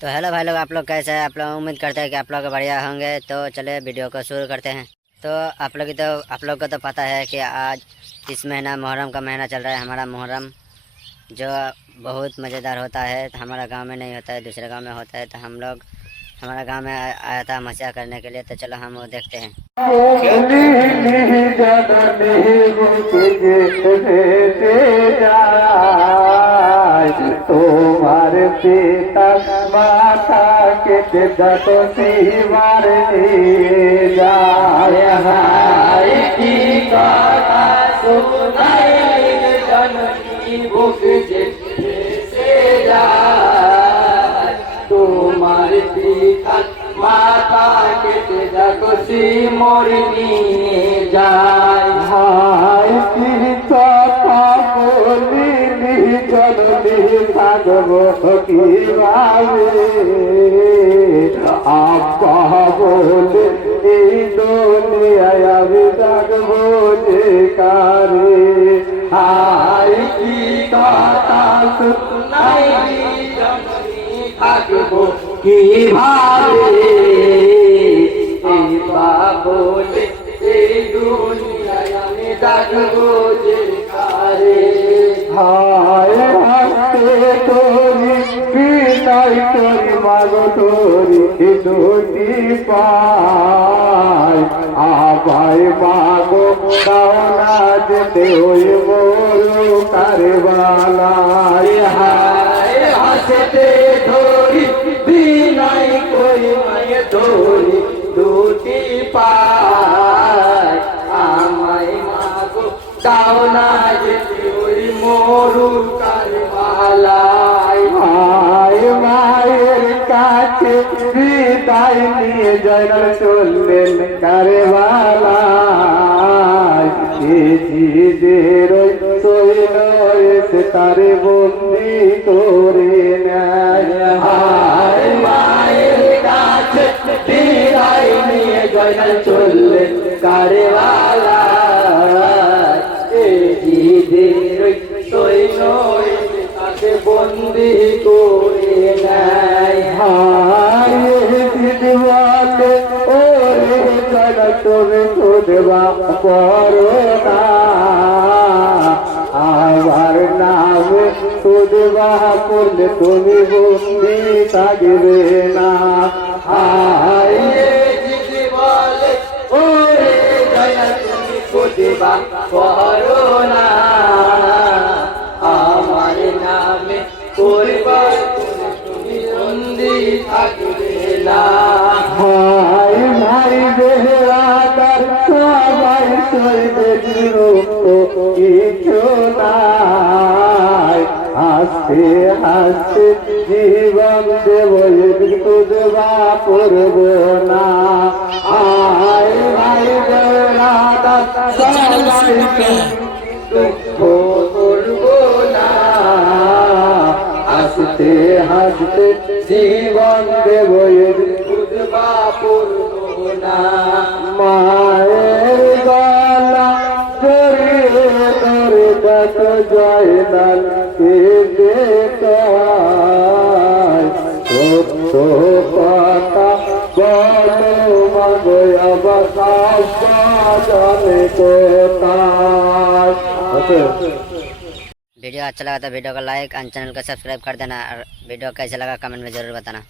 तो हेलो भाई लोग, आप लोग कैसे हैं? आप लोग उम्मीद करते हैं कि आप लोग बढ़िया होंगे। तो चले वीडियो को शुरू करते हैं। तो आप लोग को तो पता है कि आज इस महीना मुहर्रम का महीना चल रहा है, हमारा मुहर्रम, जो बहुत मज़ेदार होता है। तो हमारा गांव में नहीं होता है, दूसरे गांव में होता है। तो हम लोग हमारा गांव में आया था मज़ा करने के लिए। तो चलो हम वो देखते हैं। তোমার পিতা মাতা কেটে যত শিবার নিয়ে যায় হায় কি কথা শোনাই জননী বুক যেতে যায় তোমার পিতা মাতা কেটে যত শিমর নিয়ে যায় হায় কি কথা বলিনি জননী থাকবো কিভাবে আব্বা বলে এই দুনিয়ায় আমি থাকবো যে কারে হায় কি কথা শুনাই জননী থাকবো কিভাবে আব্বা বলে এই দুনিয়ায় আমি থাকবো যে কারে হায় হাতে তোরি পিতাই তোরি মাগো তোরি দুটি পায় আবাই মাগো দাওনা যেতে ওই মোরো কারবালায় হায় হাসতে ধরি বিনাই কই মায়ে ধরি দুটি পায় আমায় মাগো দাওনা যেতে মোরু কারবালায় ভাই মায়ের কাছে বিদায় নিয়ে যেন চললেন কারবালায় জিদের সৈন্য এসে তারে বন্দি করে নেয় হায় মায়ের কাছে বিদায় নিয়ে যেন চললেন কারবালায় জিদের বন্দি করে নেয় হায় দিদিওয়ালে ওরে চলো তুমি খুদবা করো না আমার নামে খুদবা করলে তুমি বন্দি থাকবে না হায় দিদিওয়ালে ওরে চলো তুমি খুদবা করো না আমার নামে করবার তুমি বন্দি থাকবে না ভাই ভাই বেহাদার সবাই চলবে কিছু নাই হাসতে হাসতে জীবন দেব দেবা করব না আয় ভাই বেহাদার সবাই হাসতে হাসতে জীবন দেব খুদবা পড়ব না মায়ের গলা জড়িয়ে ধরে কত জয়নাল কেঁদে চায় সত্য কথা বলো মাগো আবার জানে কোথায়। वीडियो अच्छा लगा तो वीडियो को लाइक और चैनल को सब्सक्राइब कर देना। और वीडियो कैसा लगा कमेंट में ज़रूर बताना।